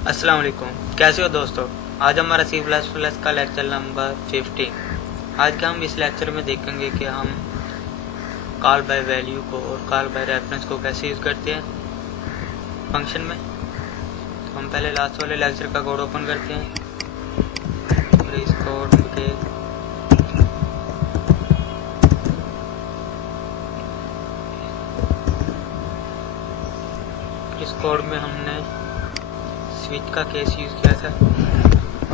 अस्सलाम वालेकुम, कैसे हो दोस्तों। आज हमारा C++ का लेक्चर नंबर 15। आज के हम इस लेक्चर में देखेंगे कि हम कॉल बाय वैल्यू को और कॉल बाय रेफरेंस को कैसे यूज़ करते हैं फंक्शन में। तो हम पहले लास्ट वाले लेक्चर का कोड ओपन करते हैं और इस कोड के इस कोड में हमने स्विच का केस यूज़ किया था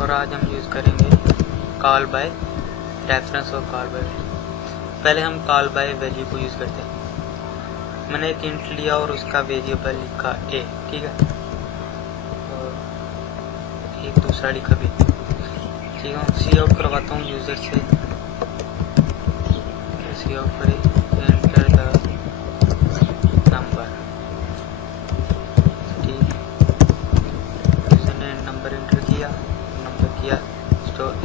और आज हम यूज़ करेंगे कॉल बाय रेफरेंस और कॉल बाय वैल्यू। पहले हम कॉल बाय वैल्यू को यूज़ करते हैं। मैंने एक इंट लिया और उसका वेरिएबल लिखा a, ठीक है, और एक दूसरा लिखा b। ठीक है, सी आउट करवाता हूँ यूज़र से। सी आउट करे एंटर द नंबर। ठीक, यूज़र ने नंबर एंटर किया, नंबर किया स्टोर a।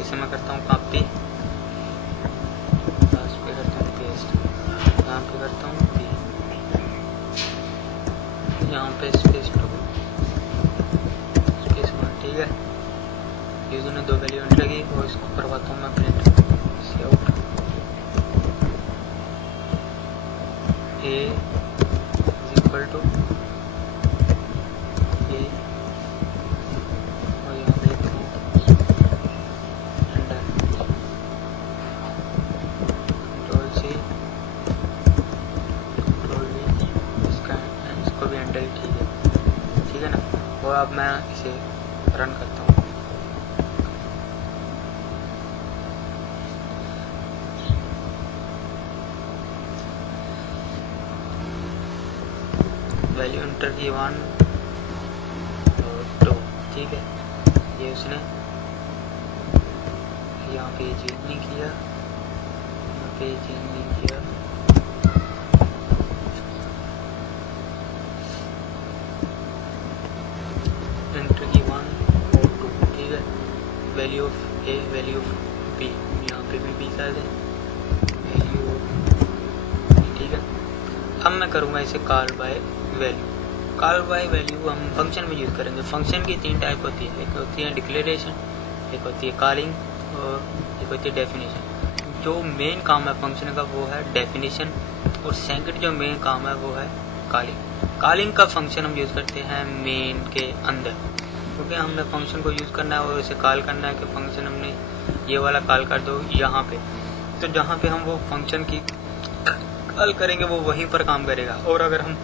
इसे मैं करता हूँ कॉपी, लास्ट पे करता हूँ पेस्ट, यहाँ पे करता हूँ b, यहाँ पे स्पेस 2 स्पेस 1। ठीक है, यूजर ने 2 वैल्यू एंटर की और इसको करवाता हूँ मैं print cout a equal to a और यहाँ पे लिखता हूँ under control C control V, इसको भी अंडर ही ठीक है ना। और अब मैं इसे रन करता हूँ। वैल्यू एंटर की 1 और 2, ठीक है। ये उसने यहाँ पे चेंज नहीं किया, यहाँ पे चेंज नहीं किया। एंटर की 1 और 2, ठीक है। Value of a, value of b, यहाँ पे भी b कर दें वैल्यू, ठीक है। अब मैं करूँगा इसे call by value. Call by value हम फंक्शन में यूज़ करेंगे। फंक्शन की 3 टाइप होती है, एक होती है डिक्लेरेशन, एक होती है कॉलिंग और एक होती है डेफिनेशन। जो मेन काम है फंक्शन का वो है डेफिनेशन और सेकंड जो मेन काम है वो है कॉलिंग। कॉलिंग का फंक्शन हम यूज़ करते हैं मेन के अंदर, क्योंकि हमने फंक्शन को यूज़ करना है और उसे कॉल करना है कि फंक्शन हमने ये वाला कॉल कर दो यहाँ पे। तो जहाँ पे हम वो फंक्शन की कॉल करेंगे वो वहीं पर काम करेगा। और अगर हम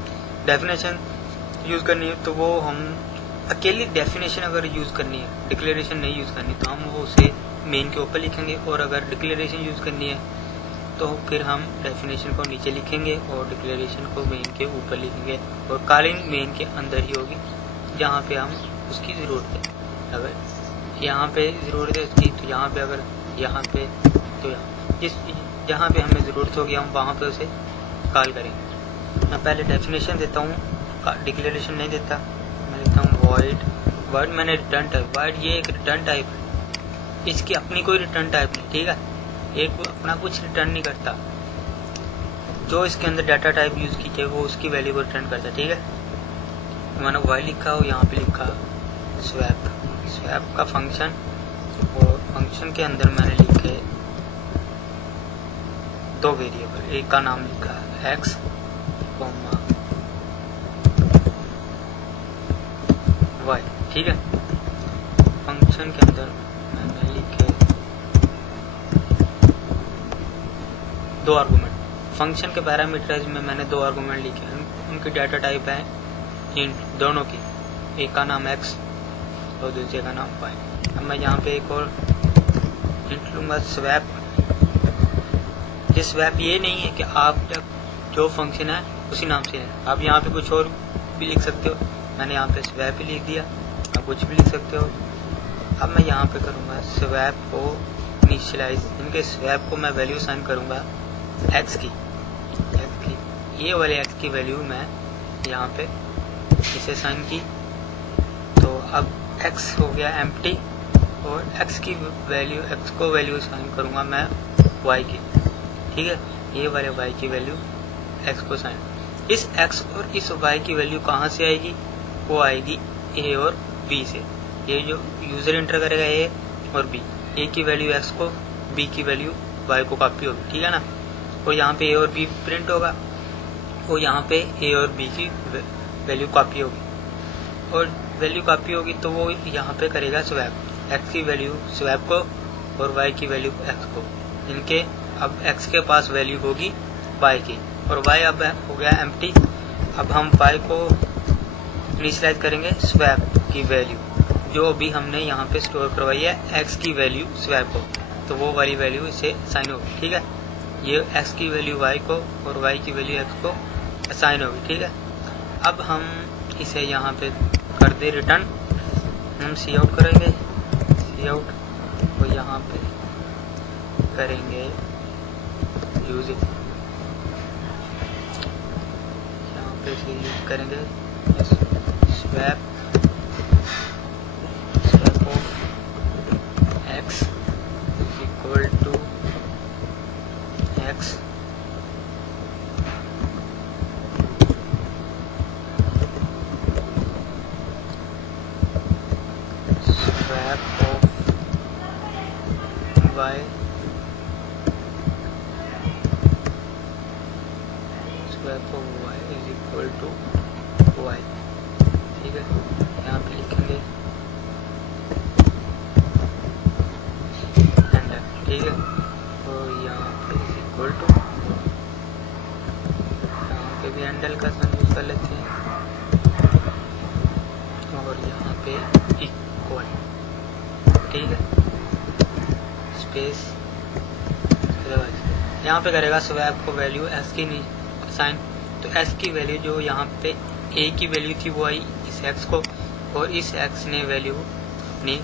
डेफिनेशन यूज़ करनी है तो वो हम अकेली डेफिनेशन अगर यूज़ करनी है, डिक्लेरेशन नहीं यूज़ करनी, तो हम वो उसे मेन के ऊपर लिखेंगे। और अगर डिक्लेरेशन यूज़ करनी है तो फिर हम डेफिनेशन को नीचे लिखेंगे और डिक्लेरेशन को मेन के ऊपर लिखेंगे। और कॉलिंग मेन के अंदर ही होगी जहाँ पे हम उसकी ज़रूरत है। अगर यहाँ पे ज़रूरत है उसकी तो यहाँ पे, अगर यहाँ पे तो यहाँ, जिस जहाँ पे हमें ज़रूरत होगी हम वहाँ पे उसे कॉल करेंगे। मैं पहले डेफिनेशन देता हूँ, डिक्लेरेशन नहीं देता। मैं देता हूँ वॉइड, वर्ड मैंने रिटर्न टाइप, वर्ड ये एक रिटर्न टाइप है, इसकी अपनी कोई रिटर्न टाइप नहीं, ठीक है। एक अपना कुछ रिटर्न नहीं करता, जो इसके अंदर डाटा टाइप यूज़ की है वो उसकी वैल्यू को रिटर्न करता है, ठीक है। मैंने वॉइड लिखा और यहाँ पे लिखा स्वैप, स्वैप का फंक्शन। और फंक्शन के अंदर मैंने लिखे 2 वेरिएबल, एक का नाम लिखा है x, y, ठीक है। फंक्शन के अंदर मैंने लिखे 2 आर्गुमेंट। फंक्शन के पैरामीटराइज में मैंने 2 आर्गुमेंट लिखे, उनकी डाटा टाइप है इंट, दोनों की, एक का नाम x और दूसरे का नाम y। अब मैं यहाँ पे एक और इंट लूँगा स्वैप। ये स्वैप ये नहीं है कि आप जो फंक्शन है उसी नाम से है, आप यहाँ पे कुछ और भी लिख सकते हो। मैंने यहाँ पे स्वैप ही लिख दिया, आप कुछ भी लिख सकते हो। अब मैं यहाँ पे करूँगा स्वैप को इनिशियलाइज, इनके स्वैप को मैं वैल्यू साइन करूँगा x की, ये वाले x की वैल्यू मैं यहाँ पे इसे साइन की। तो अब x हो गया एम्प्टी और x की वैल्यू, x को वैल्यू साइन करूँगा मैं y की, ठीक है। ये वाले y की वैल्यू x को साइन। इस x और इस y की वैल्यू कहाँ से आएगी, वो आएगी a और b से। ये जो यूजर इंटर करेगा a और b, a की वैल्यू x को, b की वैल्यू y को कॉपी होगी, ठीक है ना। और यहाँ पे a और b प्रिंट होगा और यहाँ पे a और b की वैल्यू कॉपी होगी, और वैल्यू कॉपी होगी तो वो यहाँ पे करेगा स्वैप, x की वैल्यू स्वैप को और y की वैल्यू x को। इनके अब x के पास वैल्यू होगी y की और y अब हो गया एम्प्टी। अब हम y को इनिशियलाइज करेंगे स्वैप की वैल्यू, जो अभी हमने यहाँ पे स्टोर करवाई है x की वैल्यू स्वैप को, तो वो वाली वैल्यू इसे असाइन होगी, ठीक है। ये x की वैल्यू y को और y की वैल्यू x को असाइन होगी, ठीक है। अब हम इसे यहाँ पे कर दे रिटर्न, हम सी आउट करेंगे, सी आउट, और यहाँ पे करेंगे यूज इट, यहाँ पे से यूज करेंगे swap of x equal to x swap of y swap of y is equal to y, ठीक है। यहाँ पे लिखेंगे एंटर, ठीक है। और यहाँ पे इज इक्वल टू, यहाँ पे भी एंडल का साइन यूज कर लेते हैं, और यहाँ पे इक्वल, ठीक है, स्पेस। यहाँ पे करेगा स्वैप को वैल्यू s की साइन, तो s की वैल्यू जो यहाँ पे a की वैल्यू थी वो आई इस x को, और इस x ने वैल्यू ने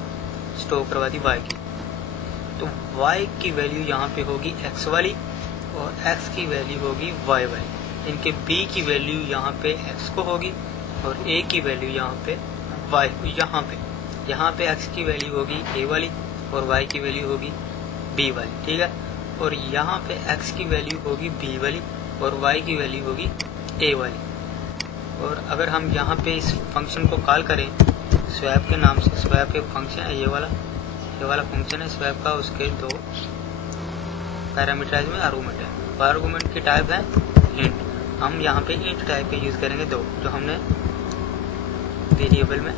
स्टोर करवा दी y की, तो y की वैल्यू यहाँ पे होगी x वाली और x की वैल्यू होगी y वाली। इनके b की वैल्यू यहाँ पे x को होगी और a की वैल्यू यहाँ पे y, यहाँ पे x की वैल्यू होगी a वाली और y की वैल्यू होगी b वाली, ठीक है। और यहाँ पे x की वैल्यू होगी b वाली और y की वैल्यू होगी a वाली। और अगर हम यहाँ पे इस फंक्शन को कॉल करें स्वैप के नाम से, स्वैप एक फंक्शन है, ये वाला फंक्शन है स्वैप का, उसके दो पैरामीटराइज में आर्गुमेंट है, आर्गुमेंट की टाइप है इंट। हम यहाँ पे इंट टाइप के यूज करेंगे दो, जो हमने वेरिएबल में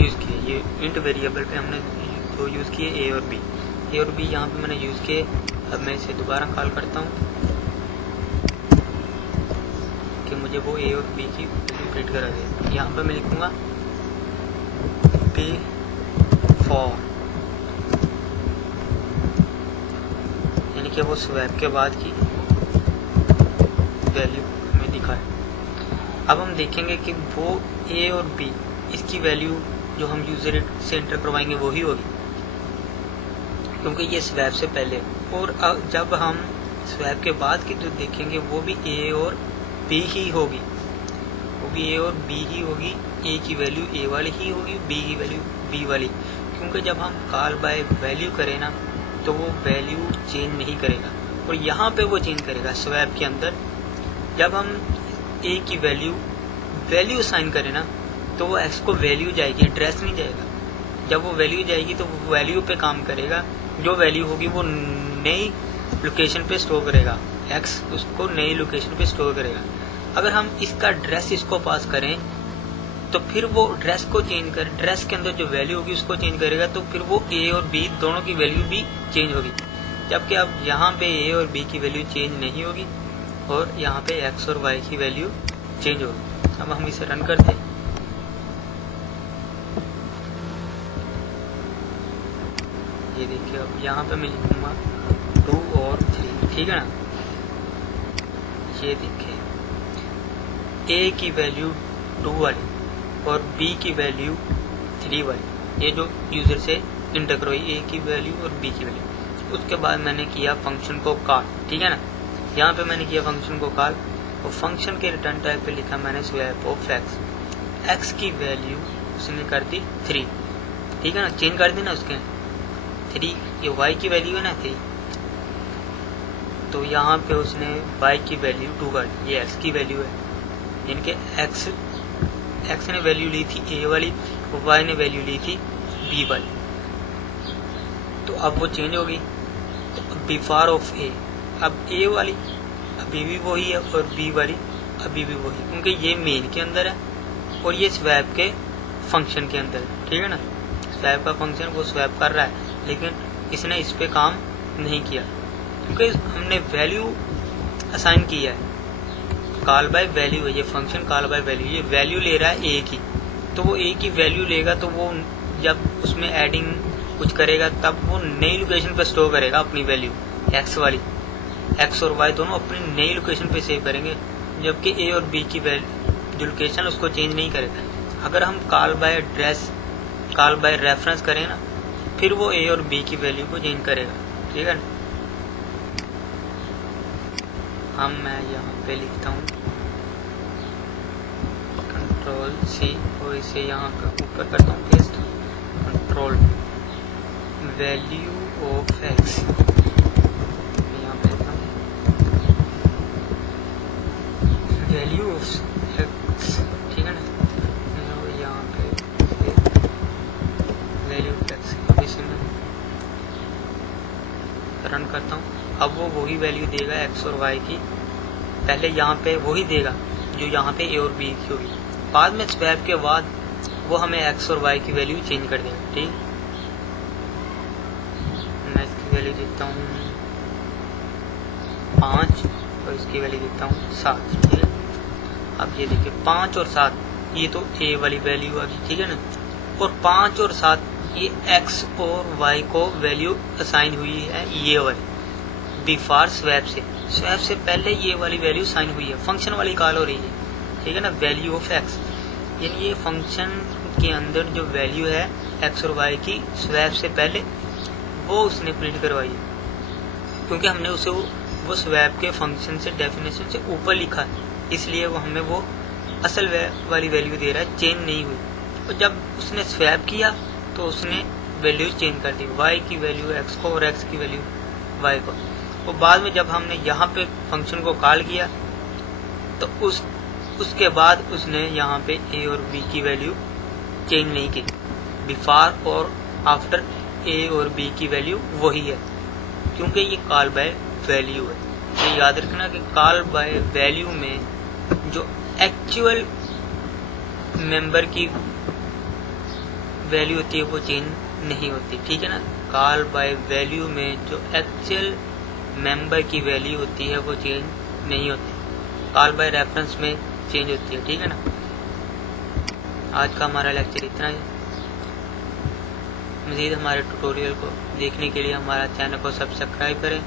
यूज किए। ये इंट वेरिएबल पे हमने दो यूज किए, ए और बी, यहाँ पे मैंने यूज किए। अब मैं इसे दोबारा कॉल करता हूँ कि मुझे वो ए और बी की वैल्यू प्रिंट करा दे। यहाँ पे मैं लिखूंगा बी फॉर, यानी कि वो स्वैप के बाद की वैल्यू हमें दिखाए। अब हम देखेंगे कि वो ए और बी, इसकी वैल्यू जो हम यूजर से एंटर करवाएंगे वो ही होगी, क्योंकि ये स्वैप से पहले। और जब हम स्वैप के बाद की जो देखेंगे वो भी ए और बी ही होगी, वो भी ए और बी ही होगी। ए की वैल्यू ए वाली ही होगी, बी की वैल्यू बी वाली, क्योंकि जब हम कॉल बाय वैल्यू करें ना तो वो वैल्यू चेंज नहीं करेगा, और यहाँ पे वो चेंज करेगा स्वैप के अंदर। जब हम ए की वैल्यू साइन करें ना तो वो एक्स को वैल्यू जाएगी, एड्रेस नहीं जाएगा। जब वो वैल्यू जाएगी तो वो वैल्यू पे काम करेगा, जो वैल्यू होगी वो नई लोकेशन पे स्टोर करेगा, एक्स उसको नई लोकेशन पे स्टोर करेगा। अगर हम इसका एड्रेस इसको पास करें तो फिर वो एड्रेस को चेंज कर, एड्रेस के अंदर जो वैल्यू होगी उसको चेंज करेगा, तो फिर वो ए और बी दोनों की वैल्यू भी चेंज होगी। जबकि अब यहाँ पे ए और बी की वैल्यू चेंज नहीं होगी और यहाँ पे एक्स और वाई की वैल्यू चेंज होगी। अब हम इसे रन करते हैं, ये देखिए अब यहाँ पे मैं लिखूंगा 2 और 3, ठीक है ना। ये देखिए ए की वैल्यू 2 वाली और बी की वैल्यू 3 वाली, ये जो यूजर से इंटर करो, ए की वैल्यू और बी की वैल्यू। उसके बाद मैंने किया फंक्शन को कॉल, ठीक है ना। यहाँ पे मैंने किया फंक्शन को कॉल और फंक्शन के रिटर्न टाइप पे लिखा मैंने स्वैप ऑफ एक्स, एक्स की वैल्यू उसने कर दी 3, ठीक है ना, चेंज कर दी ना उसके 3, ये वाई की वैल्यू है ना 3, तो यहाँ पे उसने y की वैल्यू 2 कर दी, ये x की वैल्यू है, इनके x ने वैल्यू ली थी a वाली और y ने वैल्यू ली थी b वाली, तो अब वो चेंज हो गई। तो बिफोर ऑफ a, अब a वाली अभी भी वही है और b वाली अभी भी वही, क्योंकि ये मेन के अंदर है और ये स्वैप के फंक्शन के अंदर है, ठीक है ना। स्वैप का फंक्शन वो स्वैप कर रहा है, लेकिन इसने इस पे काम नहीं किया क्योंकि हमने वैल्यू असाइन किया है। कॉल बाय वैल्यू है ये फंक्शन, कॉल बाय वैल्यू, ये वैल्यू ले रहा है a की, तो वो a की वैल्यू लेगा, तो वो जब उसमें एडिंग कुछ करेगा तब वो नई लोकेशन पे स्टोर करेगा अपनी वैल्यू x वाली, x और y दोनों अपनी नई लोकेशन पे सेव करेंगे, जबकि a और b की जो लोकेशन उसको चेंज नहीं करेगा। अगर हम call by address, call by reference करें ना, फिर वो a और b की वैल्यू को चेंज करेगा, ठीक है ना। मैं यहाँ पे लिखता हूँ Ctrl+C और इसे यहाँ ऊपर करता हूँ paste, control value of x, यहाँ पे लिखता हूँ वैल्यू ऑफ x, ठीक है ना। यहाँ पे वैल्यू ऑफ x, अब इसे मैं रन करता हूँ। अब वो वही वैल्यू देगा x और y की, पहले यहाँ पे वही देगा जो यहाँ पे a और b की होगी, बाद में स्वैप के बाद वो हमें x और y की वैल्यू चेंज कर देगा, ठीक। मैं इसकी वैल्यू देता हूँ 5 और इसकी वैल्यू देता हूँ 7, ठीक है। अब ये देखिए 5 और 7, ये तो a वाली वैल्यू आ गई, ठीक है ना, और 5 और 7 ये x और y को वैल्यू असाइन हुई है ये वाली बिफोर स्वैप से पहले ये वाली वैल्यू साइन हुई है, फंक्शन वाली कॉल हो रही है, ठीक है ना, वैल्यू ऑफ x, यानी ये फंक्शन के अंदर जो वैल्यू है x और y की स्वैप से पहले वो उसने प्रिंट करवाई है, क्योंकि हमने उसे वो स्वैप के फंक्शन से डेफिनेशन से ऊपर लिखा है, इसलिए वो हमें वो असल वाली वैल्यू दे रहा है, चेंज नहीं हुई। और जब उसने स्वैप किया तो उसने वैल्यू चेंज कर दी, y की वैल्यू x को और x की वैल्यू y को। और बाद में जब हमने यहाँ पे फंक्शन को कॉल किया तो उसके बाद उसने यहाँ पे a और b की वैल्यू चेंज नहीं की, बिफोर और आफ्टर a और b की वैल्यू वही है, क्योंकि ये कॉल बाय वैल्यू है। तो याद रखना कि कॉल बाय वैल्यू में जो एक्चुअल मेंबर की वैल्यू होती है वो चेंज नहीं होती, ठीक है ना। कॉल बाय वैल्यू में जो एक्चुअल मेंबर की वैल्यू होती है वो चेंज नहीं होती, कॉल बाय रेफरेंस में चेंज होती है, ठीक है ना। आज का हमारा लेक्चर इतना ही। मज़ीद हमारे ट्यूटोरियल को देखने के लिए हमारा चैनल को सब्सक्राइब करें,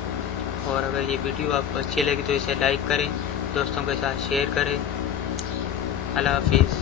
और अगर ये वीडियो आपको अच्छी लगी तो इसे लाइक करें, दोस्तों के साथ शेयर करें। अल्लाह हाफिज़।